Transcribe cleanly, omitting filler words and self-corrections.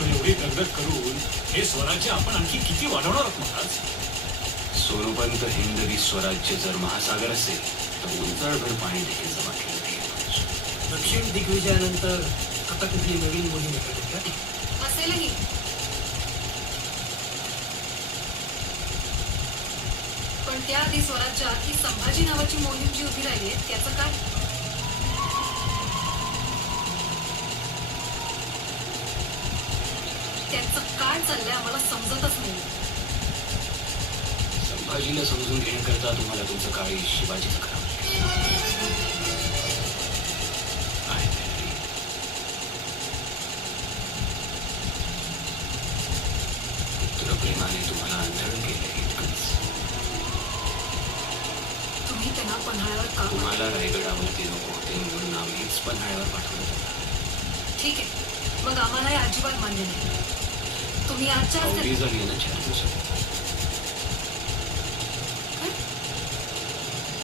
पण एवढी दगदग करून हे स्वराज्य आपण आणखी किती वाढवणार आहोत महाराज? सोनोपंत हिंदवी स्वराज्य जर महासागर असेल तर उंचाळभर पाणी देखील जमा केलं नाही. दक्षिण दिग्विजयानंतर आता कुठली नवीन मोहीम येते का? असेलही. पण त्याआधी स्वराज्यात ही संभाजी नावाची मोहीम जी उभी राहिली आहे त्याचं काय? त्याचं काय चाललंय आम्हाला समजतच नाही. संभाजीला समजून घेण्याकरता तुम्हाला तुमचं काळी शिवाजीचं करावं लागेल. पुत्रप्रेमाने तुम्हाला आंधळ केलं इतकंच. तुम्ही त्यांना पन्हाळ्यावर का? तुम्हाला रायगडावरती नको होते म्हणून आम्हीच पन्हाळ्यावर पाठवलं त्यांना. ठीक आहे, मग आम्हाला हे अजिबात मान्य नाही. तुम्ही आजच्या अवधी झाली ना 4 दिवसात.